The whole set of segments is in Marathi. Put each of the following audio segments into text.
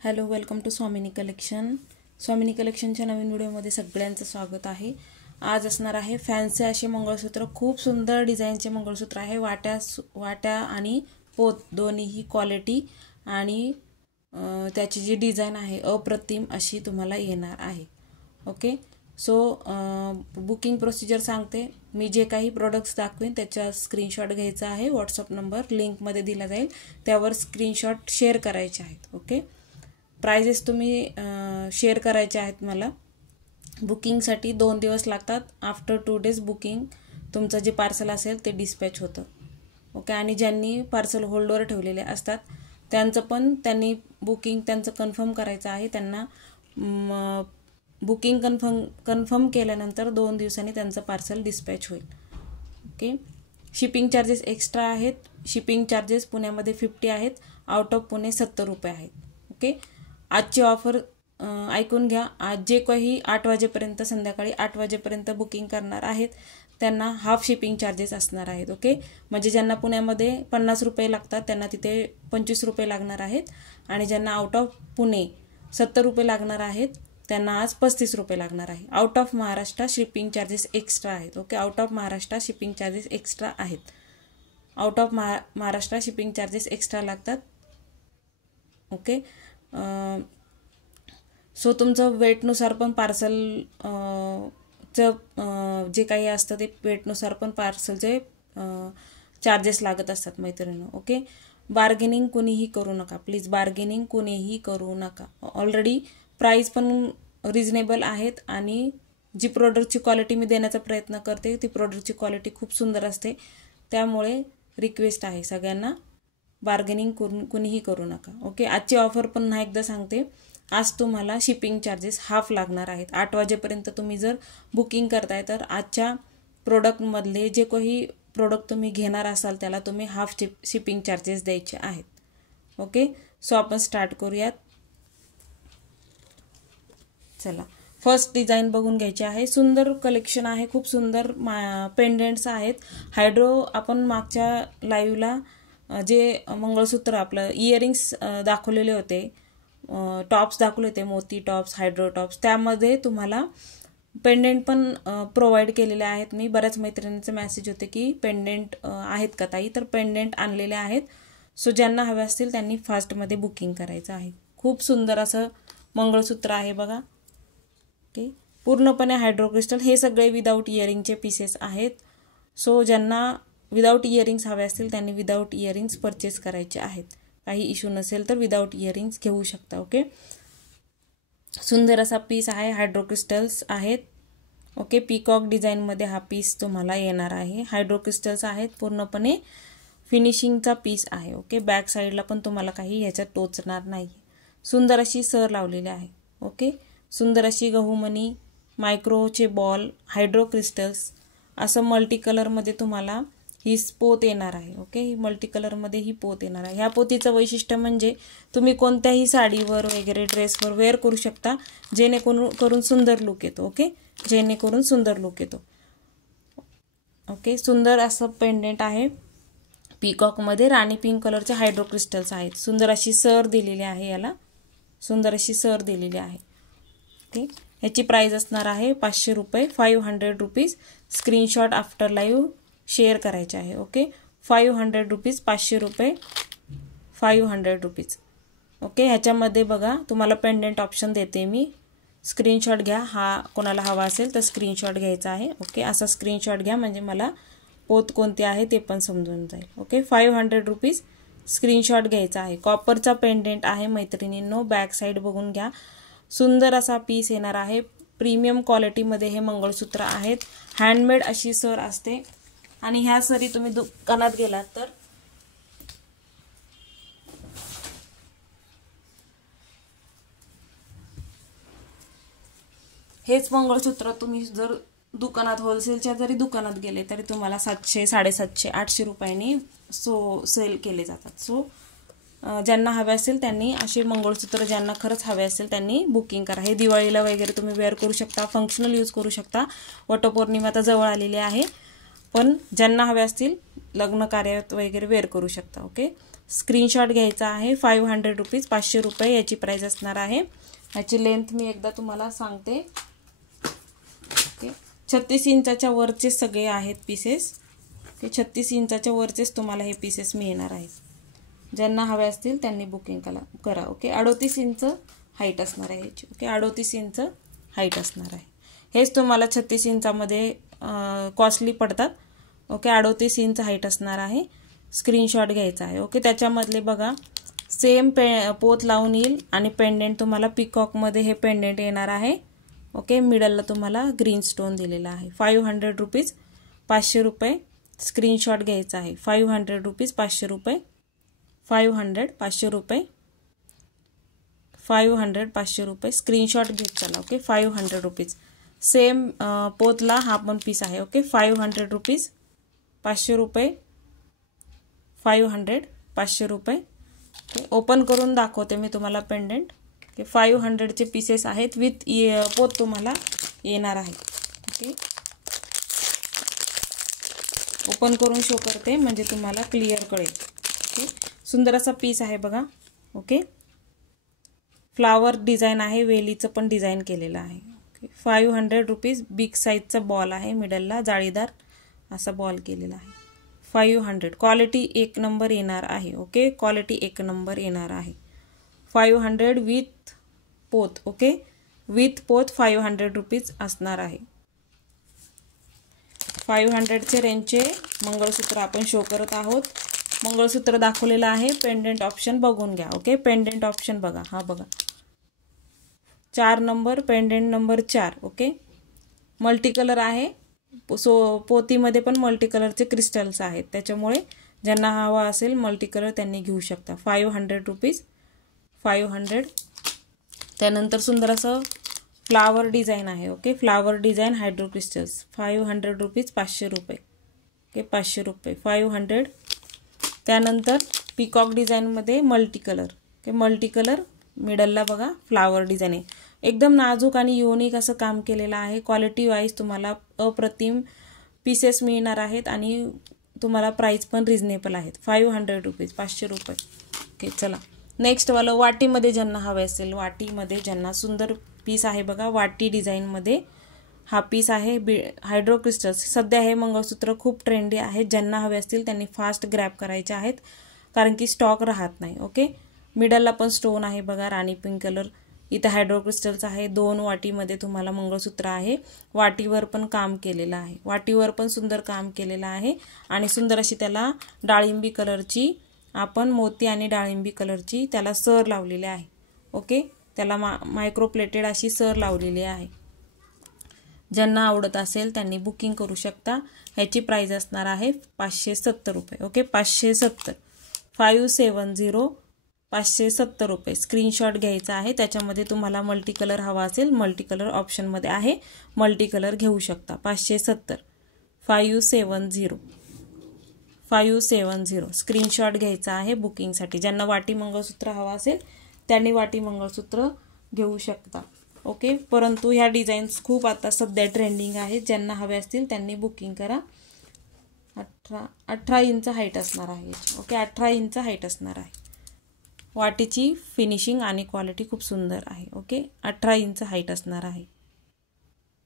Hello, welcome to Swamini collection. Swamini कलेक्शनच्या नवीन व्हिडिओमध्ये सगळ्यांचं स्वागत आहे. आज असणार आहे फॅन्सी असे मंगळसूत्र. खूप सुंदर डिझाईनचे मंगळसूत्र आहे. वाट्या आणि पोत दोन्हीही क्वालिटी आणि त्याची जी डिझाईन आहे अप्रतिम अशी तुम्हाला येणार आहे. ओके, सो बुकिंग प्रोसिजर सांगते. मी जे काही प्रोडक्ट्स दाखवेन त्याचा स्क्रीनशॉट घ्यायचा आहे. व्हॉट्सअप नंबर लिंकमध्ये दिला जाईल, त्यावर स्क्रीनशॉट शेअर करायचे आहेत. ओके, प्राइजेस तुम्ही शेअर करायचे आहेत मला. बुकिंगसाठी 2 दिवस लागतात. आफ्टर 2 डेज बुकिंग तुमचं जे पार्सल असेल ते डिस्पॅच होतं. ओके, आणि ज्यांनी पार्सल होल्डवर ठेवलेले असतात त्यांनी बुकिंग त्यांचं कन्फर्म करायचं आहे. त्यांना बुकिंग कन्फर्म केल्यानंतर 2 दिवसांनी त्यांचं पार्सल डिस्पॅच होईल. ओके, शिपिंग चार्जेस एक्स्ट्रा आहेत. शिपिंग चार्जेस पुण्यामध्ये 50 आहेत, आउट ऑफ पुणे 70 रुपये आहेत. ओके, आजची ऑफर ऐकून घ्या. आज जे काही 8 वाजेपर्यंत संध्याकाळी 8 वाजेपर्यंत बुकिंग करणार आहेत त्यांना हाफ शिपिंग चार्जेस असणार आहेत. ओके, म्हणजे ज्यांना पुण्यामध्ये 50 रुपये लागतात त्यांना तिथे 25 रुपये लागणार आहेत, आणि ज्यांना आउट ऑफ पुणे 70 रुपये लागणार आहेत त्यांना आज 35 रुपये लागणार आहे. Out of Maharashtra shipping charges extra आहेत. Okay, out of Maharashtra shipping charges extra आहेत. Out of Maharashtra shipping charges extra लागतात. ओके, सो तुमचं वेटनुसार पण जे काही असतं ते वेटनुसार पण पार्सलचे चार्जेस लागत असतात मैत्रिणी. ओके, बार्गेनिंग कुणीही करू नका प्लीज. बार्गेनिंग कुणीही करू नका. ऑलरेडी प्राईस पण रिजनेबल आहेत, आणि जी प्रोडक्टची क्वालिटी मी देण्याचा प्रयत्न करते ती प्रोडक्टची क्वालिटी खूप सुंदर असते. त्यामुळे रिक्वेस्ट आहे सगळ्यांना, बार्गेनिंग कुणीही करू नका. ओके, आजची ऑफर पण एकदा सांगते. आज तुम्हाला शिपिंग चार्जेस हाफ लागणार आहेत. 8 वाजेपर्यंत तुम्ही जर बुकिंग करताय तर आजच्या प्रोडक्टमधले जे काही प्रोडक्ट तुम्ही घेणार असाल त्याला तुम्ही हाफ शिपिंग चार्जेस द्यायचे आहेत. ओके, सो आपण स्टार्ट करूयात. चला, फर्स्ट डिझाईन बघून घ्यायची आहे. सुंदर कलेक्शन आहे, खूप सुंदर पेंडेंट्स आहेत. हायड्रो आपण मागच्या लाईव्हला जे मंगळसूत्र आपलं इयरिंग्स दाखवलेले होते, टॉप्स दाखवले होते, मोती टॉप्स, हायड्रो टॉप्स, त्यामध्ये तुम्हाला पेंडेंट पण प्रोव्हाइड केलेले आहेत. मी बऱ्याच मैत्रिणींचे मेसेज होते की पेंडेंट आहेत का ताई, तर पेंडेंट आणलेले आहेत. सो ज्यांना हवे असतील त्यांनी फास्टमध्ये बुकिंग करायचं आहे. खूप सुंदर असं मंगळसूत्र आहे बघा. ओके, पूर्णपणे हायड्रो क्रिस्टल. हे सगळे विदाऊट इयरिंगचे पीसेस आहेत. सो ज्यांना विदाऊट इयरिंग्स हवे असतील त्यांनी विदाऊट इयरिंग्स परचेस करायचे आहेत. काही इश्यू नसेल तर विदाऊट इयरिंग्स घेऊ शकता. ओके, सुंदर असा पीस आहे. हायड्रो क्रिस्टल्स आहेत. ओके, पीकॉक डिझाईनमध्ये हा पीस तुम्हाला येणार आहे. हायड्रो क्रिस्टल्स आहेत, पूर्णपणे फिनिशिंगचा पीस आहे. ओके, बॅक साईडला पण तुम्हाला काही ह्याच्यात टोचणार नाही. सुंदर अशी सर लावलेली आहे. ओके, सुंदर अशी गहूमणी, मायक्रोचे बॉल, हायड्रो क्रिस्टल्स असं मल्टी कलरमध्ये तुम्हाला ही पोत येणार आहे. ओके, ही मल्टी कलरमध्ये ही पोत येणार आहे. ह्या पोतीचं वैशिष्ट्य म्हणजे तुम्ही कोणत्याही साडीवर वगैरे ड्रेसवर वेअर करू शकता, जेणेकरून सुंदर लुक येतो. ओके, जेणेकरून सुंदर लुक येतो. ओके, सुंदर असं पेंडेंट आहे. पीकॉकमध्ये राणी पिंक कलरचे हायड्रो क्रिस्टल्स आहेत. सुंदर अशी सर दिलेली आहे, याला सुंदर अशी सर दिलेली आहे. ओके, ह्याची प्राइस असणार आहे 500 रुपये, 500 rupees. Screenshot after live share करायचे आहे. ओके, 500 रुपीज, 500 रुपये, 500 रुपीज. ओके, ह्याच्यामध्ये बघा तुम्हाला पेंडेंट ऑप्शन देते मी. स्क्रीनशॉट घ्या. हा कोणाला हवा असेल तर स्क्रीनशॉट घ्यायचा आहे. ओके, असा स्क्रीनशॉट घ्या म्हणजे मला पोत कोणती आहे ते पण समजून जाईल. ओके, 500 रुपीज स्क्रीनशॉट घ्यायचा आहे. कॉपरचा पेंडेंट आहे मैत्रिणींनो. बॅक साईड बघून घ्या. सुंदर असा पीस येणार आहे. प्रीमियम क्वालिटीमध्ये हे मंगळसूत्र आहेत. हँडमेड अशी सर असते, आणि ह्या सरी तुम्ही दुकानात गेलात तर हेच मंगळसूत्र तुम्ही जर दुकानात होलसेलच्या जरी दुकानात गेले तरी तुम्हाला 700, 750, 800 रुपयांनी सेल केले जातात. सो ज्यांना हवे असेल त्यांनी असे मंगळसूत्र, ज्यांना खरंच हवे असेल त्यांनी बुकिंग करा. हे दिवाळीला वगैरे तुम्ही वेअर करू शकता, फंक्शनल यूज करू शकता. वटपौर्णिमा आता जवळ आलेली आहे, पण ज्यांना हवे असतील लग्न कार्यात वगैरे वेअर करू शकता. ओके, स्क्रीनशॉट घ्यायचा आहे. 500 रुपीज, 500 रुपये याची प्राइस असणार आहे. याची लेंथ मी एकदा तुम्हाला सांगते. ओके, 36 इंचाच्या वरचे सगळे आहेत पीसेस. ओके, 36 इंचाच्या वरचेच तुम्हाला हे पीसेस मिळणार आहेत. ज्यांना हवे असतील त्यांनी बुकिंग करा. ओके, 38 इंच हाईट असणार आहे याची. ओके, 38 इंच हाईट असणार आहे. हेच तुम्हाला 36 इंचामध्ये कॉस्टली पडतात. ओके, 38 इंच हाईट असणार आहे. स्क्रीनशॉट घ्यायचा आहे. ओके, त्याच्यामधले बघा सेम पोत लावून येईल आणि पेंडेंट तुम्हाला पिकॉकमध्ये हे पेंडेंट येणार आहे. ओके, मिडलला तुम्हाला ग्रीन स्टोन दिलेला आहे. 500 रुपीज, 500 रुपये. स्क्रीनशॉट घ्यायचा आहे. 500 रुपीज, 500 रुपये. 500, 500 रुपये. 500, 500 रुपये. स्क्रीनशॉट घेत चला. Okay, 500 rupees. सेम पोतला हा पण पीस आहे. ओके, 500 रुपीज, 500 रुपये. 500, 500 रुपये. ओके, ओपन करून दाखवते मी तुम्हाला पेंडेंट. ओके, 500चे पीसेस आहेत विथ पोत तुम्हाला येणार आहे. ओके, ओपन करून शो करते म्हणजे तुम्हाला क्लिअर कळेल. ओके, सुंदर असा पीस आहे बघा. ओके, फ्लावर डिझाईन आहे, वेलीचं पण डिझाईन केलेलं आहे. Okay, 500 rupees. बिग साईजचा बॉल आहे, मिडलला जाळीदार असा बॉल केलेला आहे. 500. क्वालिटी एक नंबर येणार आहे. ओके, क्वालिटी एक नंबर येणार आहे. 500 विथ पोत. ओके, विथ पोत 500 रुपीज असणार आहे. 500चे रेंजचे मंगळसूत्र आपण शो करत आहोत. मंगळसूत्र दाखवलेलं आहे. पेंडेंट ऑप्शन बघून घ्या. ओके, पेंडेंट ऑप्शन बघा. हा बघा 4 number pendant number 4. Okay, multi colour आहे. पोतीमध्ये पण मल्टी कलरचे क्रिस्टल्स आहेत. त्याच्यामुळे ज्यांना हवा असेल मल्टी कलर त्यांनी घेऊ शकता. 500 रुपीज, 500. त्यानंतर सुंदर असं फ्लावर डिझाईन आहे. Okay, flower design hydro crystals. 500 rupees, 500 रुपये. ओके, 500 रुपये. 500. त्यानंतर पिकॉक डिझाईनमध्ये multi colour. Okay, multi colour मिडलला बघा फ्लावर डिझाईन आहे. एकदम नाजूक आणि युनिक असं काम केलेलं आहे. क्वालिटी वाईज तुम्हाला अप्रतिम पीसेस मिळणार आहेत आणि तुम्हाला प्राइस पण रिजनेबल आहेत. 500 रुपीज, 500 रुपये. ओके, चला नेक्स्टवालं वाटीमध्ये ज्यांना हवे असेल, वाटीमध्ये ज्यांना सुंदर पीस आहे बघा. वाटी डिझाईनमध्ये हा पीस आहे. Hydro crystals. सध्या हे मंगळसूत्र खूप ट्रेंडी आहेत. ज्यांना हवे असतील त्यांनी फास्ट ग्रॅब करायचे आहेत कारण की स्टॉक राहत नाही. ओके, मिडलला पण स्टोन आहे बघा, राणी पिंक कलर. इथे हायड्रो क्रिस्टल्स आहे. 2 वाटीमध्ये तुम्हाला मंगळसूत्र आहे. वाटीवर पण काम केलेलं आहे. वाटीवर पण सुंदर काम केलेलं आहे आणि सुंदर अशी त्याला डाळिंबी कलरची आपण मोती आणि डाळिंबी कलरची त्याला सर लावलेली आहे. ओके, त्याला मायक्रोप्लेटेड अशी सर लावलेली आहे. ज्यांना आवडत असेल त्यांनी बुकिंग करू शकता. ह्याची प्राइस असणार आहे 570 रुपये. ओके, 570. 570, 570 रुपये. स्क्रीनशॉट घ्यायचा आहे. त्याच्यामध्ये तुम्हाला मल्टी कलर हवा असेल, मल्टी कलर ऑप्शनमध्ये आहे, मल्टी कलर घेऊ शकता. 570, 570, 570. स्क्रीनशॉट घ्यायचा आहे बुकिंगसाठी. ज्यांना वाटी मंगळसूत्र हवा असेल त्यांनी वाटी मंगळसूत्र घेऊ शकता. ओके, परंतु ह्या डिझाईन्स खूप आता सध्या ट्रेंडिंग आहेत. ज्यांना हवे असतील त्यांनी बुकिंग करा. 18 इंच हाईट असणार आहे. ओके, 18 इंच हाईट असणार आहे. वाटीची फिनिशिंग आणि क्वालिटी खूप सुंदर आहे. ओके, 18 इंच हाईट असणार आहे.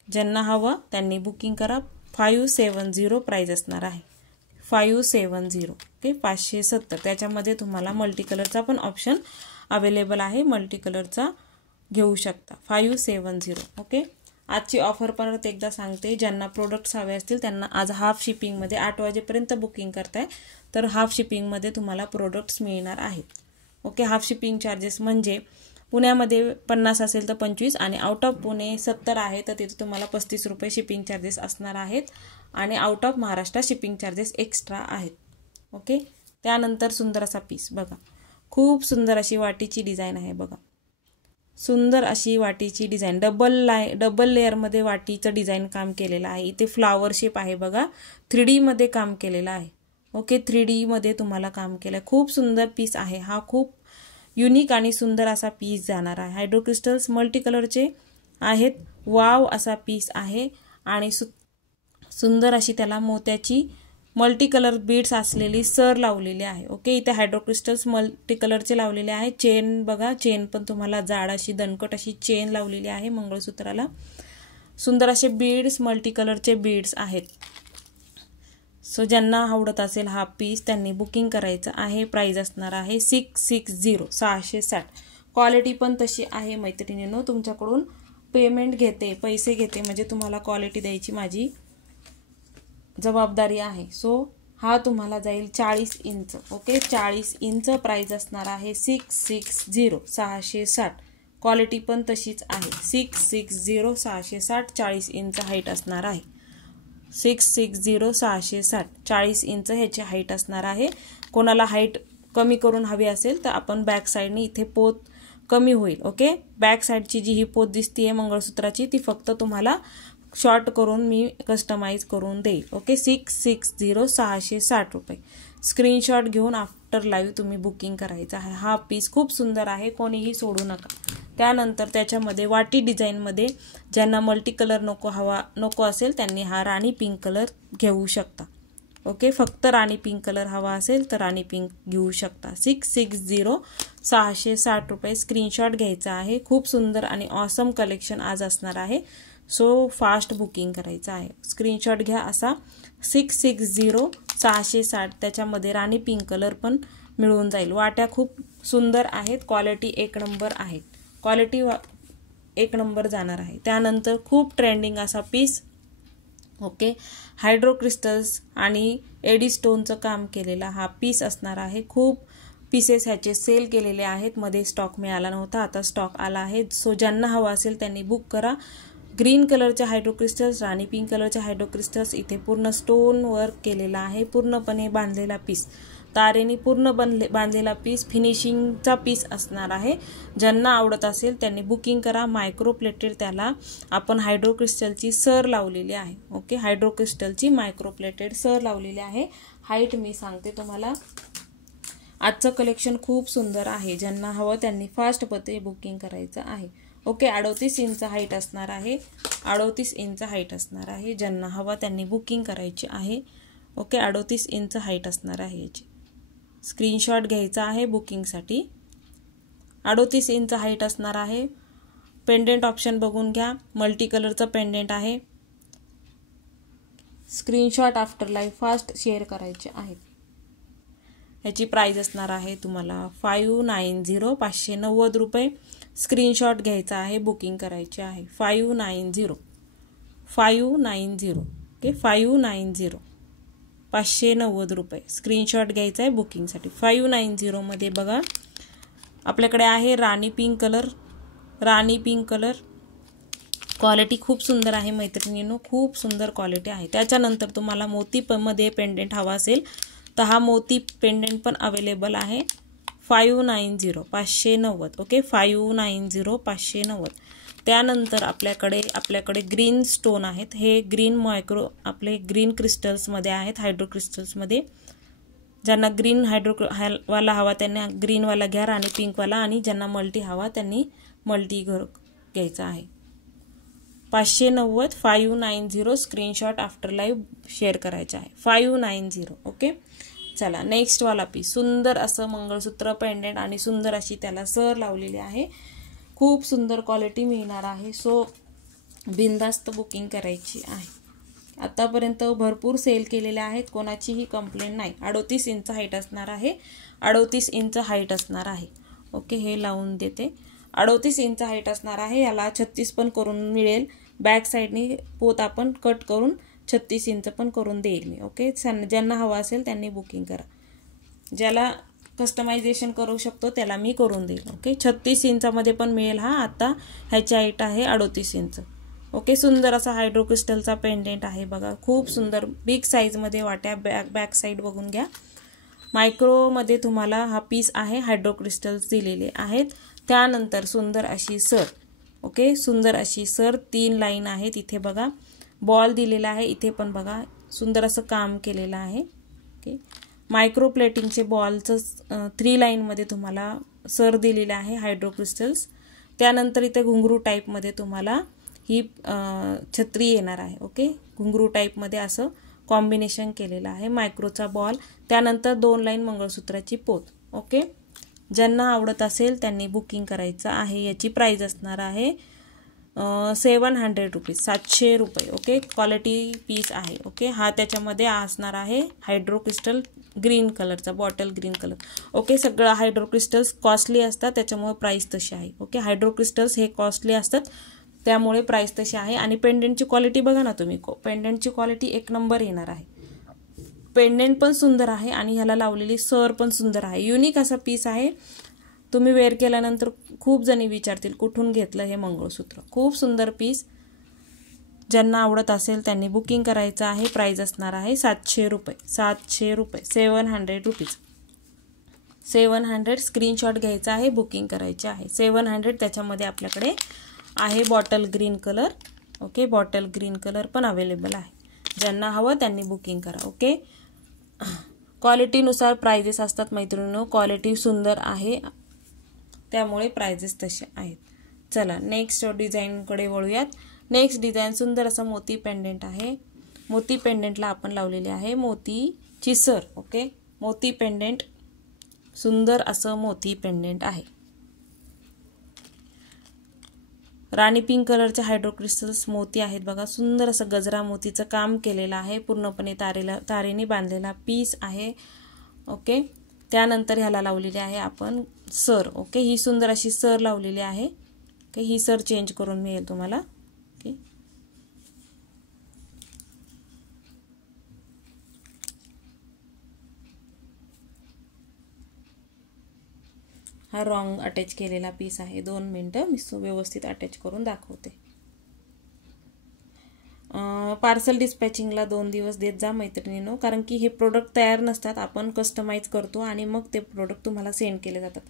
ज्यांना हवं त्यांनी बुकिंग करा. 570 प्राइस असणार आहे. 570. ओके, 570. त्याच्यामध्ये तुम्हाला मल्टी कलरचा पण ऑप्शन अवेलेबल आहे. मल्टी कलरचा घेऊ शकता. 570. ओके, आजची ऑफर परत एकदा सांगते. ज्यांना प्रोडक्ट्स हवे असतील त्यांना आज हाफ शिपिंगमध्ये 8 वाजेपर्यंत बुकिंग करताय तर हाफ शिपिंगमध्ये तुम्हाला प्रोडक्ट्स मिळणार आहेत. ओके, हाफ शिपिंग चार्जेस म्हणजे पुण्यामध्ये 50 असेल तर 25 आणि आउट ऑफ पुणे 70 आहे तर तिथे तुम्हाला 35 रुपये शिपिंग चार्जेस असणार आहेत आणि out of Maharashtra shipping charges extra आहेत. ओके, त्यानंतर सुंदर असा पीस बघा. खूप सुंदर अशी वाटीची डिझाईन आहे बघा. सुंदर अशी वाटीची डिझाईन. डबल लेअरमध्ये वाटीचं डिझाईन काम केलेलं आहे. इथे फ्लावर शेप आहे बघा. 3D मध्ये काम केलेलं आहे. ओके, 3D मध्ये तुम्हाला काम केलं आहे. खूप सुंदर पीस आहे हा. खूप युनिक आणि सुंदर असा पीस जाणार आहे. हायड्रो क्रिस्टल्स मल्टी कलरचे आहेत. वाव असा पीस आहे आणि सुंदर अशी त्याला मोत्याची मल्टी कलर बीड्स असलेली सर लावलेली आहे. ओके, इथे हायड्रो क्रिस्टल्स मल्टी कलरचे लावलेले आहे. चेन बघा, चेन पण तुम्हाला जाड अशी दणकट अशी चेन लावलेली आहे मंगळसूत्राला. सुंदर असे बीड्स, मल्टी कलरचे बीड्स आहेत. सो ज्यांना आवडत असेल हा पीस त्यांनी बुकिंग करायचं आहे. प्राइस असणार आहे 660, 660. क्वालिटी पण तशी आहे मैत्रिणींनो. तुमच्याकडून पेमेंट घेते, पैसे घेते, म्हणजे तुम्हाला क्वालिटी द्यायची माझी जबाबदारी आहे. सो हा तुम्हाला जाईल 40 इंच. Okay, 40 inch. प्राइस असणार आहे 660, 660. क्वालिटी पण तशीच आहे. 660, 660. 40 इंच हाईट असणार आहे. 660, 660. 40 इंच ह्याची हाईट असणार आहे. कोणाला हाईट कमी करून हवी असेल तर आपण बॅक साईडने इथे पोत कमी होईल. ओके, बॅक साईडची जी ही पोत दिसतीये मंगळसूत्राची ती फक्त तुम्हाला शॉर्ट करून मी कस्टमाइज करून देईल. ओके, 660, 660 रुपये. स्क्रीनशॉट घेऊन आफ्टर लाईव्ह तुम्ही बुकिंग करायचं आहे. हा पीस खूप सुंदर आहे, कोणीही सोडू नका. त्यानंतर त्याच्यामध्ये वाटी डिझाईनमध्ये ज्यांना मल्टी कलर नको असेल त्यांनी हा राणी पिंक कलर घेऊ शकता. ओके, फक्त राणी पिंक कलर हवा असेल तर राणी पिंक घेऊ शकता. 660, 660 रुपये. स्क्रीनशॉट घ्यायचा आहे. खूप सुंदर आणि ऑसम कलेक्शन आज असणार आहे. सो फास्ट बुकिंग करायचं आहे. स्क्रीनशॉट घ्या असा. 660, 660. त्याच्यामध्ये राणी पिंक कलर पण मिळून जाईल. वाट्या खूप सुंदर आहेत. क्वालिटी एक नंबर आहे. क्वालिटी एक नंबर जाणार आहे. त्यानंतर खूप ट्रेंडिंग असा पीस. ओके, हायड्रो क्रिस्टल्स आणि एडी स्टोनचं काम केलेला हा पीस असणार आहे. खूप पीसेस ह्याचे सेल केलेले आहेत. मध्ये स्टॉक मिळाला नव्हता, आता स्टॉक आला आहे. सो ज्यांना हवा असेल त्यांनी बुक करा. ग्रीन कलरचे हायड्रो क्रिस्टल्स, राणी पिंक कलरचे हायड्रो क्रिस्टल्स. इथे पूर्ण स्टोन वर्क केलेला आहे. पूर्णपणे बांधलेला पीस, तारेने पूर्ण बांधलेला पीस, फिनिशिंगचा पीस असणार आहे. ज्यांना आवडत असेल त्यांनी बुकिंग करा. मायक्रो प्लेटेड त्याला आपण हायड्रो क्रिस्टलची सर लावलेली आहे. ओके, हायड्रो क्रिस्टलची मायक्रो प्लेटेड सर लावलेली आहे. हाईट मी सांगते तुम्हाला. आजचं कलेक्शन खूप सुंदर आहे. ज्यांना हवं त्यांनी फास्ट पते बुकिंग करायचं आहे. ओके, 38 इंच हाईट असणार आहे. 38 इंच हाईट असणार आहे. ज्यांना हवं त्यांनी बुकिंग करायची आहे. ओके, 38 इंच हाईट असणार आहे याची. स्क्रीनशॉट घ्यायचा आहे बुकिंगसाठी. 38 इंच हाईट असणार आहे. पेंडेंट ऑप्शन बघून घ्या. मल्टी कलरचं पेंडेंट आहे. Screenshot after live fast share करायचे आहेत. ह्याची प्राइस असणार आहे तुम्हाला 590, 590 रुपये. स्क्रीनशॉट घ्यायचा आहे, बुकिंग करायचे आहे. 590, 590. ओके, 590, 590 रुपये. स्क्रीनशॉट घ्यायचा आहे बुकिंगसाठी. 590 मध्ये बघा आपल्याकडे आहे राणी पिंक कलर. राणी पिंक कलर क्वालिटी खूप सुंदर आहे मैत्रिणींनो. खूप सुंदर क्वालिटी आहे. त्याच्यानंतर तुम्हाला मोती मध्ये पेंडेंट हवा असेल तर हा मोती पेंडेंट पण अवेलेबल आहे. 590, 590. ओके, 590, 590. त्यानंतर आपल्याकडे ग्रीन स्टोन आहेत. हे ग्रीन मायक्रो आपले ग्रीन क्रिस्टल्समध्ये आहेत, हायड्रो क्रिस्टल्समध्ये. ज्यांना ग्रीन वाला हवा त्यांनी ग्रीनवाला घ्या, राणी पिंकवाला. आणि ज्यांना मल्टी हवा त्यांनी मल्टी घ्यायचा आहे. 590, 590. स्क्रीनशॉट आफ्टर लाईव्ह शेअर करायचा आहे. 590. ओके, चला नेक्स्ट वाला पीस. सुंदर असं मंगळसूत्र पेंडेंट आणि सुंदर अशी त्याला सर लावलेली आहे. खूप सुंदर क्वालिटी मिळणार आहे. सो बिनधास्त बुकिंग करायची आहे. आतापर्यंत भरपूर सेल केलेले आहेत, कोणाचीही कंप्लेंट नाही. 38 इंच हाईट असणार आहे. 38 इंच हाईट असणार आहे. ओके, हे लावून देते. 38 इंच हाईट असणार आहे. याला 36 पण करून मिळेल. बॅक साईडने पोत आपण कट करून 36 इंच पण करून देईल मी. ओके, ज्यांना हवा असेल त्यांनी बुकिंग करा. ज्याला कस्टमायझेशन करू शकतो त्याला मी करून देईल. ओके, 36 इंचामध्ये पण मिळेल हा. आता ह्याची हाईट आहे 38 इंच. ओके, सुंदर असा हायड्रो क्रिस्टलचा पेंडेंट आहे बघा. खूप सुंदर बिग साईजमध्ये वाट्या. बॅक साईड बघून घ्या. मायक्रोमध्ये तुम्हाला हा पीस आहे. हायड्रो क्रिस्टल्स दिलेले आहेत. त्यानंतर सुंदर अशी सर. ओके, सुंदर अशी सर. 3 लाईन आहेत इथे बघा. बॉल दिलेला आहे इथे पण बघा. सुंदर असं काम केलेलं आहे. ओके, मायक्रो प्लेटिंगचे बॉलचं 3 लाईनमध्ये तुम्हाला सर दिलेले आहे हायड्रो क्रिस्टल्स. त्यानंतर इथे घुंगरू टाईपमध्ये तुम्हाला ही छत्री येणार आहे. ओके, घुंगरू टाईपमध्ये असं कॉम्बिनेशन केलेलं आहे, मायक्रोचा बॉल, त्यानंतर 2 लाईन मंगळसूत्राची पोत. ओके, ज्यांना आवडत असेल त्यांनी बुकिंग करायचं आहे. याची प्राइस असणार आहे 700 रुपीज, 700 रुपये. ओके, क्वालिटी पीस आहे. ओके, हा त्याच्यामध्ये असणार आहे हायड्रो क्रिस्टल ग्रीन कलरचा, बॉटल ग्रीन कलर. ओके, सगळं हायड्रो क्रिस्टल्स कॉस्टली असतात त्याच्यामुळे प्राइस तशी आहे. ओके, हायड्रो क्रिस्टल्स हे कॉस्टली असतात त्यामुळे प्राइस तशी आहे. आणि पेंडेंटची क्वालिटी बघा ना तुम्ही, पेंडेंटची क्वालिटी एक नंबर येणार आहे. पेंडेंट पण सुंदर आहे आणि ह्याला लावलेली सर पण सुंदर आहे. युनिक असा पीस आहे. तुम्ही वेअर केल्यानंतर खूप जणी विचारतील कुठून घेतलं हे मंगळसूत्र. खूप सुंदर पीस. ज्यांना आवडत असेल त्यांनी बुकिंग करायचं आहे. प्राइस असणार आहे 700 रुपये, 700 रुपये, 700 रुपीज, 700. स्क्रीनशॉट घ्यायचा आहे, बुकिंग करायचे आहे. 700. त्याच्यामध्ये आपल्याकडे आहे bottle green colour. Okay, bottle green colour पण अवेलेबल आहे. ज्यांना हवं त्यांनी बुकिंग करा. ओके, क्वालिटीनुसार प्राइजेस असतात मैत्रिणींनो. क्वालिटी सुंदर आहे त्यामुळे प्राइजेस तसे आहेत. चला नेक्स्ट डिझाईनकडे वळूयात. नेक्स्ट डिझाईन सुंदर असं मोती पेंडेंट आहे. मोती पेंडेंटला आपण लावलेले आहे मोतीची सर. ओके, मोती पेंडेंट, सुंदर असं मोती पेंडेंट आहे. राणी पिंक कलरचे हायड्रो क्रिस्टल्स मोती आहेत बघा. सुंदर असं गजरा मोतीचं काम केलेलं आहे. पूर्णपणे तारेने बांधलेला पीस आहे. ओके, त्यानंतर ह्याला लावलेली आहे आपण सर. ओके, ही सुंदर अशी सर लावलेली आहे. ओके, ही सर चेंज करून मिळेल तुम्हाला. ओके, हा रॉंग अटॅच केलेला पीस आहे. 2 मिनिटं मी व्यवस्थित अटॅच करून दाखवते. पार्सल डिस्पॅचिंगला 2 दिवस देत जा मैत्रिणींनो, कारण की हे प्रोडक्ट तयार नसतात. आपण कस्टमाइज करतो आणि मग ते प्रोडक्ट तुम्हाला सेंड केले जातात.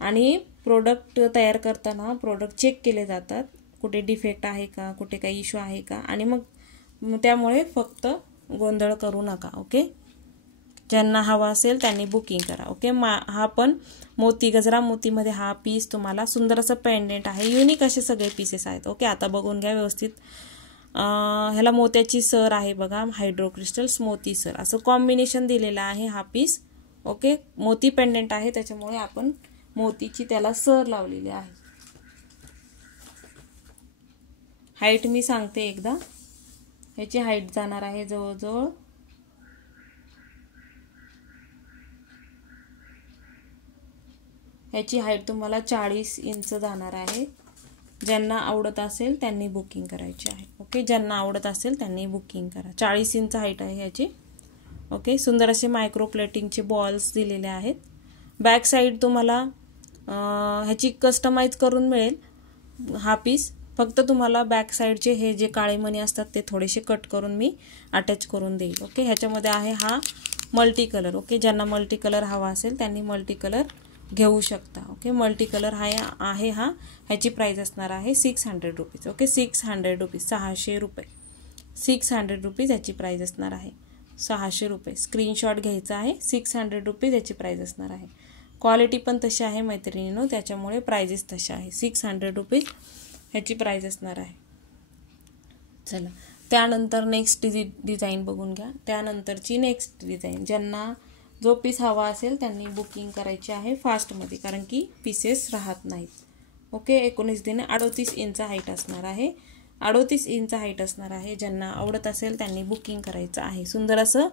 आणि प्रोडक्ट तयार करताना प्रोडक्ट चेक केले जातात, कुठे डिफेक्ट आहे का, कुठे काही इश्यू आहे का, आणि मग त्यामुळे फक्त गोंधळ करू नका. ओके, ज्यांना हवा असेल त्यांनी बुकिंग करा. ओके, हा पण मोती, गजरा मोतीमध्ये हा पीस तुम्हाला सुंदर असं पेंडेंट आहे. युनिक असे सगळे पीसेस आहेत. ओके, आता बघून घ्या व्यवस्थित. ह्याला मोत्याची सर आहे बघा, हायड्रो क्रिस्टल्स मोती सर असं कॉम्बिनेशन दिलेलं आहे हा पीस. ओके, मोती पेंडेंट आहे त्याच्यामुळे आपण मोतीची त्याला सर लावलेली आहे. हाईट मी सांगते एकदा. ह्याची हाईट जाणार आहे जवळजवळ ह्याची हाईट तुम्हाला 40 इंच जाणार आहे. ज्यांना आवडत असेल त्यांनी बुकिंग करायची आहे. ओके, ज्यांना आवडत असेल त्यांनी बुकिंग करा. 40 इंच हाईट आहे ह्याची. ओके, सुंदर असे मायक्रो प्लेटिंगचे बॉल्स दिलेले आहेत. बॅक साईड तुम्हाला ह्याची कस्टमाइज करून मिळेल हा पीस. फक्त तुम्हाला बॅक साईडचे हे जे काळे मणी असतात ते थोडेसे कट करून मी अटॅच करून देईल. ओके, ह्याच्यामध्ये आहे हा मल्टी कलर. ओके, ज्यांना मल्टी कलर हवा असेल त्यांनी मल्टी कलर घेऊ शकता. ओके, मल्टी कलर आहे हा. ह्याची प्राइस असणार आहे 600 रुपीज. ओके, 600 रुपीज, 600 रुपये, 600 रुपीज ह्याची प्राइस असणार आहे. 600 रुपये. स्क्रीनशॉट घ्यायचा आहे. 600 रुपीज ह्याची प्राइस असणार आहे. क्वालिटी पण तशी आहे मैत्रिणींनो, त्याच्यामुळे प्राइजेस तशा आहे. 600 रुपीज ह्याची प्राइस असणार आहे. चला त्यानंतर नेक्स्ट डिझाईन बघून घ्या. त्यानंतरची नेक्स्ट डिझाईन, ज्यांना जो पीस हवा असेल त्यांनी बुकिंग करायची आहे फास्टमध्ये, कारण की पीसेस राहत नाहीत. ओके, 19 दिने 38 इंच हाईट असणार आहे. 38 इंच हाईट असणार आहे. ज्यांना आवडत असेल त्यांनी बुकिंग करायचं आहे. सुंदर असं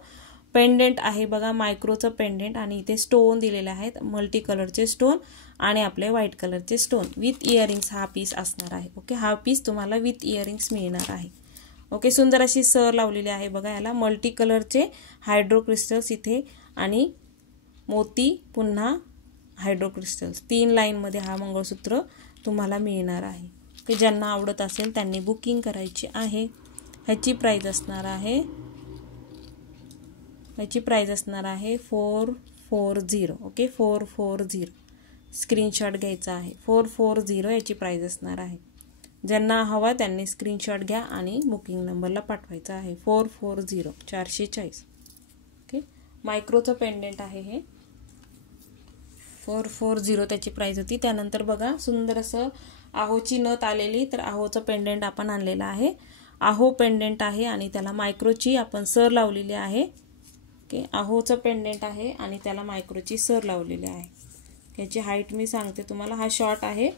पेंडेंट आहे बघा, मायक्रोचं पेंडेंट, आणि इथे स्टोन दिलेले आहेत, मल्टी कलरचे स्टोन आणि आपले व्हाईट कलरचे स्टोन विथ इयरिंग्स हा पीस असणार आहे. ओके, हा पीस तुम्हाला विथ इयरिंग्स मिळणार आहे. ओके, सुंदर अशी सर लावलेली आहे बघा. याला मल्टी कलरचे हायड्रो क्रिस्टल्स इथे आणि मोती, पुन्हा हायड्रो क्रिस्टल्स, 3 लाईनमध्ये हा मंगळसूत्र तुम्हाला मिळणार आहे. की ज्यांना आवडत असेल त्यांनी बुकिंग करायची आहे. ह्याची प्राइस असणार आहे 440. ओके, 440. स्क्रीनशॉट घ्यायचा आहे. 440 याची प्राइस असणार आहे. ज्यांना हवा त्यांनी स्क्रीनशॉट घ्या आणि बुकिंग नंबरला पाठवायचा आहे. 440, 440. ओके, मायक्रोचं पेंडेंट आहे हे. 440 त्याची प्राइस होती. त्यानंतर बघा सुंदर असं आहोची नथ आलेली, तर आहोचं पेंडेंट आपण आणलेलं आहे. आहो पेंडेंट आहे आणि त्याला मायक्रोची आपण सर लावलेली आहे. ओके, आहोचं पेंडेंट आहे आणि त्याला मायक्रोची सर लावलेली आहे. याची हाईट मी सांगते तुम्हाला. हा शॉर्ट आहे,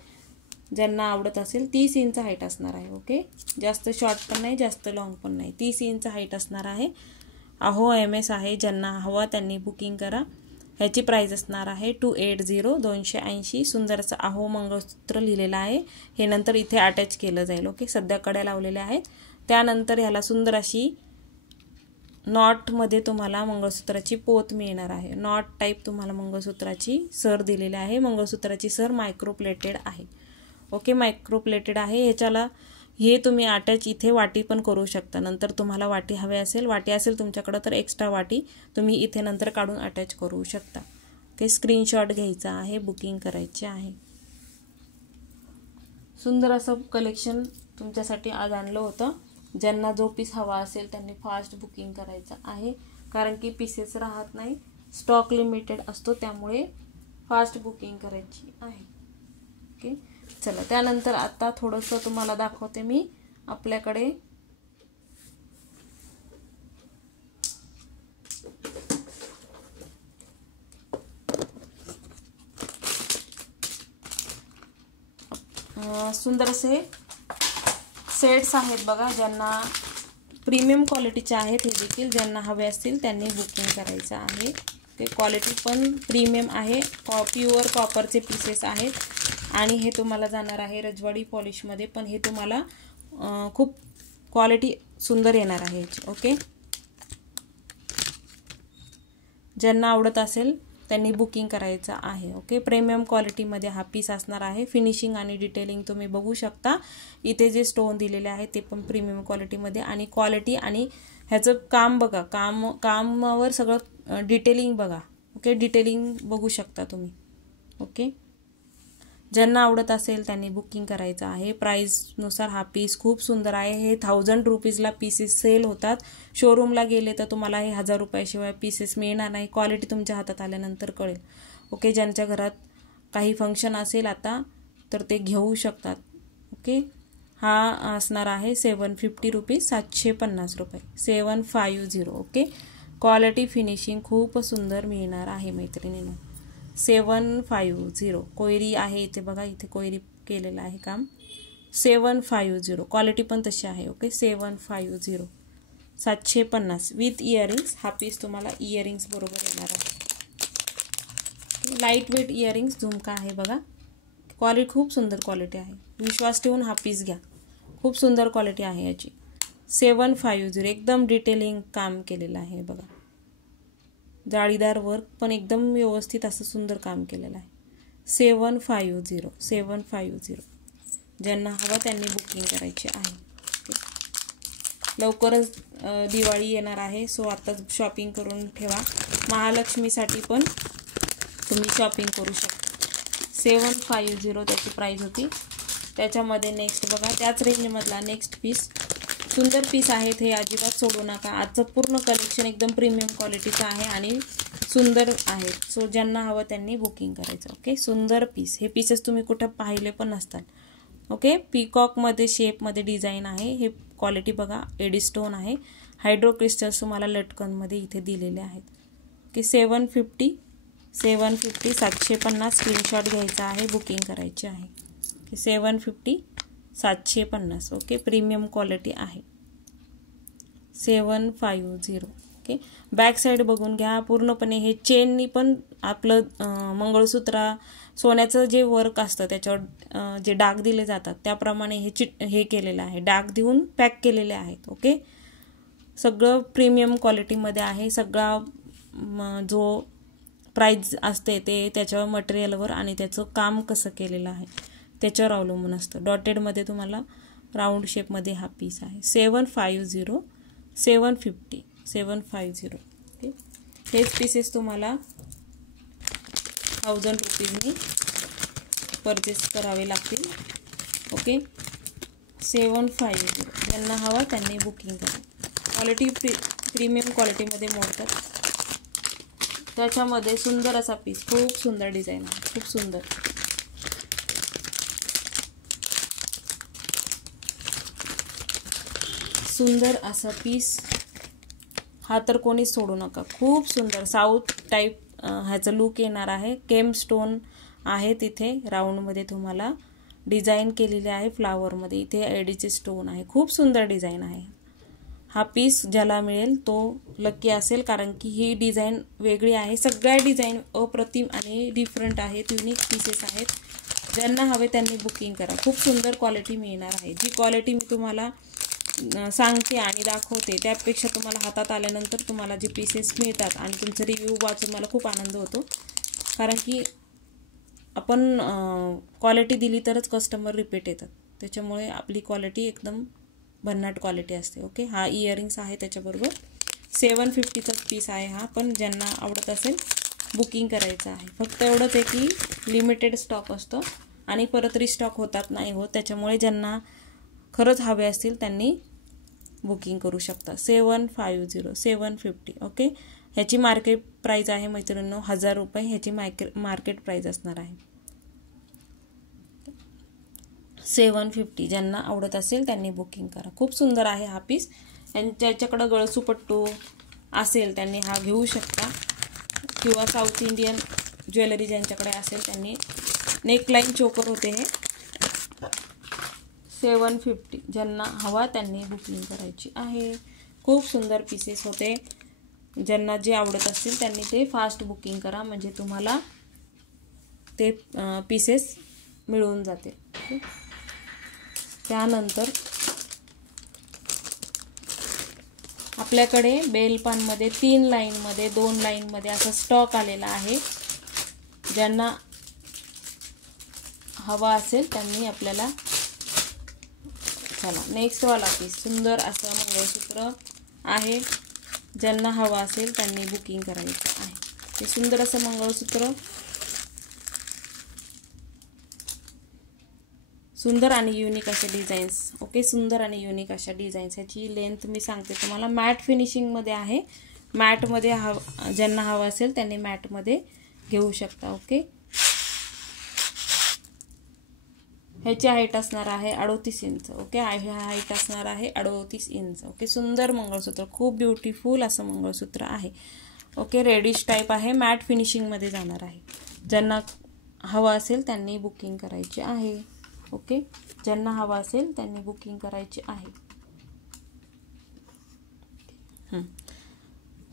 ज्यांना आवडत असेल 30 इंच हाईट असणार आहे. ओके, जास्त शॉर्ट पण नाही जास्त लॉंग पण नाही, 30 इंच हाईट असणार आहे. आहो MS आहे, ज्यांना हवा त्यांनी बुकिंग करा. ह्याची प्राइस असणार आहे 280 280. सुंदर असं आहो मंगळसूत्र लिहिलेलं आहे. हे नंतर इथे अटॅच केलं जाईल. ओके, सध्या कड्या लावलेल्या आहेत. त्यानंतर ह्याला सुंदर अशी नॉटमध्ये तुम्हाला मंगळसूत्राची पोत मिळणार आहे. नॉट टाईप तुम्हाला मंगळसूत्राची सर दिलेली आहे. मंगळसूत्राची सर मायक्रोप्लेटेड आहे. ओके, मायक्रोप्लेटेड आहे. ह्याच्याला हे तुम्ही अटॅच इथे वाटी पण करू शकता. नंतर तुम्हाला वाटी हवी असेल, वाटी असेल तुमच्याकडे तर एक्स्ट्रा वाटी तुम्ही इथे नंतर काढून अटॅच करू शकता. ओके, स्क्रीनशॉट घ्यायचा आहे, बुकिंग करायचे आहे. सुंदर असं कलेक्शन तुमच्यासाठी आज आणलं होतं. ज्यांना जो पीस हवा असेल त्यांनी फास्ट बुकिंग करायचं आहे, कारण की पीसेस राहत नाही, स्टॉक लिमिटेड असतो, त्यामुळे फास्ट बुकिंग करायची आहे. ओके, चला त्यानंतर आता थोडंसं तुम्हाला दाखवते मी. आपल्याकडे सुंदर असे सेट्स आहेत बघा. ज्यांना प्रीमियम क्वालिटीचे आहेत हे देखील, ज्यांना हवे असतील त्यांनी बुकिंग करायचं आहे. ते क्वालिटी पण प्रीमियम आहे, प्युअर कॉपरचे पीसेस आहेत आणि हे तुम्हाला जाणार आहे रजवाडी पॉलिशमध्ये. पण हे तुम्हाला खूप क्वालिटी सुंदर येणार आहे याची. ओके, ज्यांना आवडत असेल त्यांनी बुकिंग करायचं आहे. ओके, प्रीमियम क्वालिटीमध्ये हा पीस असणार आहे. फिनिशिंग आणि डिटेलिंग तुम्ही बघू शकता. इथे जे स्टोन दिलेले आहे ते पण प्रीमियम क्वालिटीमध्ये, आणि क्वालिटी आणि ह्याचं काम बघा, कामावर सगळं डिटेलिंग बघा. ओके, डिटेलिंग बघू शकता तुम्ही. ओके, ज्यांना आवडत असेल त्यांनी बुकिंग करायचं आहे. प्राईसनुसार हा पीस खूप सुंदर आहे. हे 1000 रुपीजला पीसेस सेल होतात. शोरूमला गेले तर तुम्हाला हे 1000 रुपयाशिवाय पीसेस मिळणार नाही. क्वालिटी तुमच्या हातात आल्यानंतर कळेल. ओके, ज्यांच्या घरात काही फंक्शन असेल आता तर ते घेऊ शकतात. ओके, हा असणार आहे 750 रुपीज, 750 रुपये, 750. ओके, क्वालिटी फिनिशिंग खूप सुंदर मिळणार आहे मैत्रिणींनो. 750. कोयरी आहे इथे बघा, इथे कोयरी केलेलं आहे काम. 750. क्वालिटी पण तशी आहे. Okay, 750, 750 with earrings. हा पीस तुम्हाला इयरिंग्स बरोबर येणार आहे. लाईट वेट इयरिंग्स झुमका आहे बघा. क्वालिटी खूप सुंदर क्वालिटी आहे. विश्वास ठेवून हा पीस घ्या, खूप सुंदर क्वालिटी आहे याची. 750. एकदम डिटेलिंग काम केलेलं आहे बघा. जाळीदार वर्क पण एकदम व्यवस्थित असं सुंदर काम केलेलं आहे. 750, 750. ज्यांना हवं त्यांनी बुकिंग करायची आहे. लवकरच दिवाळी येणार आहे, सो आताच शॉपिंग करून ठेवा. महालक्ष्मीसाठी पण तुम्ही शॉपिंग करू शकता. 750 त्याची प्राईस होती. त्याच्यामध्ये नेक्स्ट बघा, त्याच रेंजमधला नेक्स्ट पीस. सुंदर पीस आहेत हे, अजिबात सोडू नका. आजचं पूर्ण कलेक्शन एकदम प्रीमियम क्वालिटीचं आहे आणि सुंदर आहे. सो ज्यांना हवं त्यांनी बुकिंग करायचं. ओके, सुंदर पीस. हे पीसेस तुम्ही कुठं पाहिले पण नसतात. ओके, पीकॉकमध्ये शेपमध्ये डिझाईन आहे. हे क्वालिटी बघा, एडी स्टोन आहे. हायड्रो क्रिस्टल्स तुम्हाला लटकनमध्ये इथे दिलेले आहेत. ओके, 750, 750 स्क्रीनशॉट घ्यायचा आहे, बुकिंग करायची आहे. ओके, 750, 750. ओके, प्रीमियम क्वालिटी आहे. 750. ओके, बॅक साईड बघून घ्या पूर्णपणे. हे चेननी पण आपलं मंगळसूत्र सोन्याचं जे वर्क असतं त्याच्यावर जे डाग दिले जातात त्याप्रमाणे हे केलेलं आहे. डाग देऊन पॅक केलेले आहेत. ओके, सगळं प्रीमियम क्वालिटीमध्ये आहे. सगळा जो प्राइस असते ते त्याच्या मटेरियलवर आणि त्याचं काम कसं केलेलं आहे त्याच्यावर अवलंबून असतं. डॉटेडमध्ये तुम्हाला राऊंड शेपमध्ये हा पीस आहे. 750, 750, 750. ओके, हेच पीसेस तुम्हाला 1000 रुपीजनी परचेस करावे लागतील. ओके, 750. ज्यांना हवा त्यांनी बुकिंग करा. क्वालिटी प्रीमियम क्वालिटीमध्ये मोडतात. त्याच्यामध्ये सुंदर असा पीस, खूप सुंदर डिझाईन आहे, खूप सुंदर. सुंदर असा पीस, हा तर कोणीच सोडू नका. खूप सुंदर साऊथ टाईप ह्याचं लुक येणार आहे. केम स्टोन आहे तिथे राऊंडमध्ये तुम्हाला डिझाईन केलेली आहे फ्लावरमध्ये. इथे एडीचे स्टोन आहे. खूप सुंदर डिझाईन आहे. हा पीस ज्याला मिळेल तो लकी असेल, कारण की ही डिझाईन वेगळी आहे. सगळ्या डिझाईन अप्रतिम आणि डिफरंट आहेत, युनिक पीसेस आहेत. ज्यांना हवे त्यांनी बुकिंग करा. खूप सुंदर क्वालिटी मिळणार आहे. जी क्वालिटी मी तुम्हाला सांगते आणि दाखवते त्यापेक्षा तुम्हाला हातात आल्यानंतर तुम्हाला जे पीसेस मिळतात आणि तुमचे रिव्ह्यू वाचून मला खूप आनंद होतो, कारण की आपण क्वालिटी दिली तरच कस्टमर रिपीट येतात. त्याच्यामुळे आपली क्वालिटी एकदम भन्नाट क्वालिटी असते. ओके, हा इयरिंग्स आहे त्याच्याबरोबर. 750चाच पीस आहे हा, पण ज्यांना आवडत असेल बुकिंग करायचं आहे. फक्त एवढंच आहे की लिमिटेड स्टॉक असतो आणि परत रिस्टॉक होतात नाही होत. त्याच्यामुळे ज्यांना खरंच हवे असतील त्यांनी बुकिंग करू शकता. 750 750. ओके, ह्याची मार्केट प्राईस आहे मैत्रिणींनो 1000 रुपये. ह्याची मार्केट प्राईस असणार आहे 750. ज्यांना आवडत असेल त्यांनी बुकिंग करा. खूप सुंदर आहे हा पीस. ज्याच्याकडं गळसूपट्टू असेल त्यांनी हा घेऊ शकता, किंवा साऊथ इंडियन ज्वेलरी ज्यांच्याकडे असेल त्यांनी. नेकलाईन चोकर होते हे. 750. ज्यांना हवा त्यांनी बुकिंग करायची आहे. खूप सुंदर पीसेस होते. ज्यांना जे आवडत असतील त्यांनी ते फास्ट बुकिंग करा, म्हणजे तुम्हाला ते पीसेस मिळून जातील. त्यानंतर आपल्याकडे बेलपानमध्ये 3 लाईनमध्ये 2 लाईनमध्ये असा स्टॉक आलेला आहे. ज्यांना हवा असेल त्यांनी आपल्याला, चला नेक्स्ट वाला पीस. सुंदर असं मंगळसूत्र आहे. ज्यांना हवा असेल त्यांनी बुकिंग करायचं आहे. हे सुंदर असं मंगळसूत्र, सुंदर आणि युनिक असे डिझाईन्स. ओके, सुंदर आणि युनिक अशा डिझाईन्स. ह्याची लेंथ मी सांगते तुम्हाला. मॅट फिनिशिंगमध्ये आहे. मॅटमध्ये ज्यांना हवं असेल त्यांनी मॅटमध्ये घेऊ शकता. ओके, ह्याची हाईट असणार आहे 38 इंच. ओके, हाईट असणार आहे 38 इंच. ओके, सुंदर मंगळसूत्र, खूप ब्युटिफुल असं मंगळसूत्र आहे. ओके, रेडिश टाईप आहे. मॅट फिनिशिंगमध्ये जाणार आहे. ज्यांना हवं असेल त्यांनी बुकिंग करायची आहे. ओके, ज्यांना हवा असेल त्यांनी बुकिंग करायची आहे.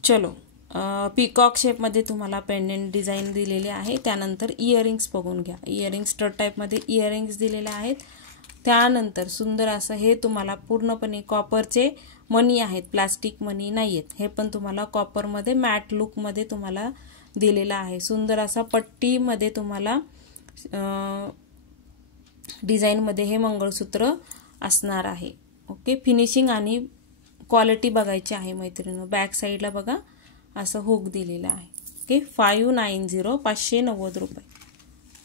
चलो, पीकॉक शेपमध्ये तुम्हाला पेंडेंट डिझाईन दिलेले आहे. त्यानंतर इयरिंग्स बघून घ्या. इयरिंग्स स्टड टाईपमध्ये इयरिंग्स दिलेले आहेत. त्यानंतर सुंदर असं हे तुम्हाला पूर्णपणे कॉपरचे मणी आहेत, प्लास्टिक मणी नाही आहेत. हे पण तुम्हाला कॉपरमध्ये मॅट लुकमध्ये तुम्हाला दिलेला आहे. सुंदर असा पट्टीमध्ये तुम्हाला डिझाईनमध्ये हे मंगळसूत्र असणार आहे. ओके, फिनिशिंग आणि क्वालिटी बघायची आहे मैत्रिणी. बॅक साईडला बघा असं हुक दिलेलं आहे. ओके, 590 590 रुपये.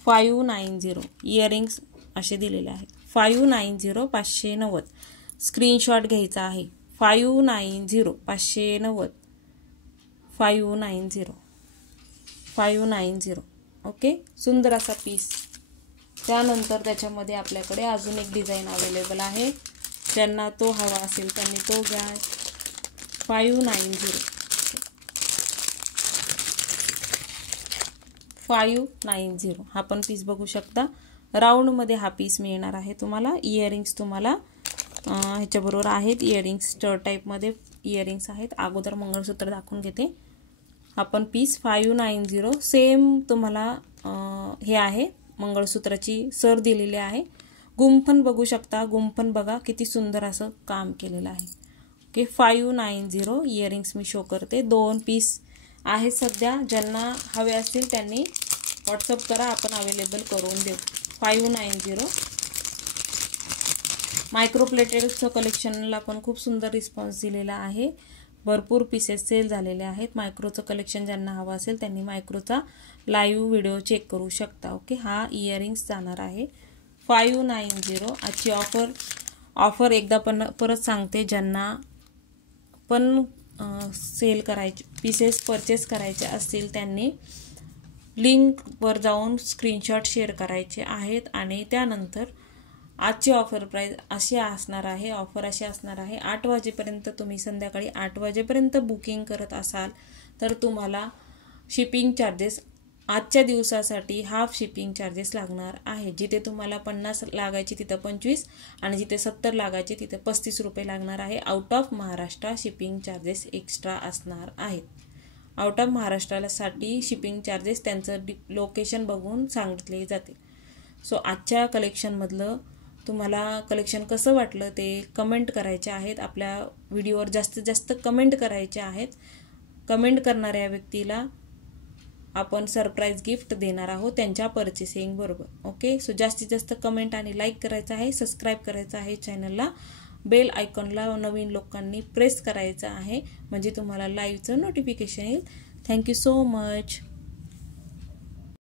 590 इयरिंग्स असे दिलेले आहेत. 590 590. स्क्रीनशॉट घ्यायचा आहे. 590 590 590 590. ओके, सुंदर असा पीस. त्यानंतर त्याच्यामध्ये आपल्याकडे अजून एक डिझाईन अवेलेबल आहे. ज्यांना तो हवा असेल त्यांनी तो घ्या. 590 590. हा पण पीस बघू शकता. राऊंडमध्ये हा पीस मिळणार आहे तुम्हाला. इयरिंग्स तुम्हाला ह्याच्याबरोबर आहेत. इयरिंग्स स्टड टाईपमध्ये इयरिंग्स आहेत. अगोदर मंगळसूत्र दाखवून घेते. हा पण पीस 590. सेम तुम्हाला हे आहे, मंगळसूत्राची सर दिलेली आहे. गुंफण बघू शकता. गुंफण बघा किती सुंदर असं काम केलेलं आहे. ओके, 590 इयरिंग्स मी शो करते. 2 पीस आहेत सध्या. ज्यांना हवे असतील त्यांनी व्हॉट्सअप करा, आपण अवेलेबल करून देऊ. 590. मायक्रो प्लेटेडचं कलेक्शनला पण खूप सुंदर रिस्पॉन्स दिलेला आहे. भरपूर पीसेस सेल झालेले आहेत. मायक्रोचं कलेक्शन ज्यांना हवं असेल त्यांनी मायक्रोचा लाईव्ह व्हिडिओ चेक करू शकता. ओके, हा इयरिंग्स जाणार आहे 590. आजची ऑफर एकदा पण परत सांगते. ज्यांना पण सेल करायचे पीसेस परचेस करायचे असतील त्यांनी लिंकवर जाऊन स्क्रीनशॉट शेअर करायचे आहेत आणि त्यानंतर आजची ऑफर प्राईस अशी असणार आहे, ऑफर अशी असणार आहे 8 वाजेपर्यंत, तुम्ही संध्याकाळी 8 वाजेपर्यंत बुकिंग करत असाल तर तुम्हाला शिपिंग चार्जेस आजच्या दिवसासाठी हाफ शिपिंग चार्जेस लागणार आहे. जिथे तुम्हाला 50 लागायचे तिथं 25 आणि जिथे 70 लागायचे तिथं 35 रुपये लागणार आहे. Out of Maharashtra shipping charges extra असणार आहेत. आउट ऑफ महाराष्ट्रासाठी शिपिंग चार्जेस त्यांचं लोकेशन बघून सांगितले जाते. सो आजच्या कलेक्शनमधलं तुम्हाला कलेक्शन कसं वाटलं ते कमेंट करायचे आहेत. आपल्या व्हिडिओवर जास्तीत जास्त कमेंट करायचे आहेत. कमेंट करणाऱ्या व्यक्तीला आपण सरप्राईज गिफ्ट देणार आहोत त्यांच्या परचेसिंग बरोबर. ओके, सो जास्तीत जास्त कमेंट आणि लाईक करायचं आहे, सबस्क्राईब करायचं आहे चॅनलला, बेल आयकॉनला नवीन लोकांनी प्रेस करायचं आहे म्हणजे तुम्हाला लाईव्हचं नोटिफिकेशन येईल. Thank you so much.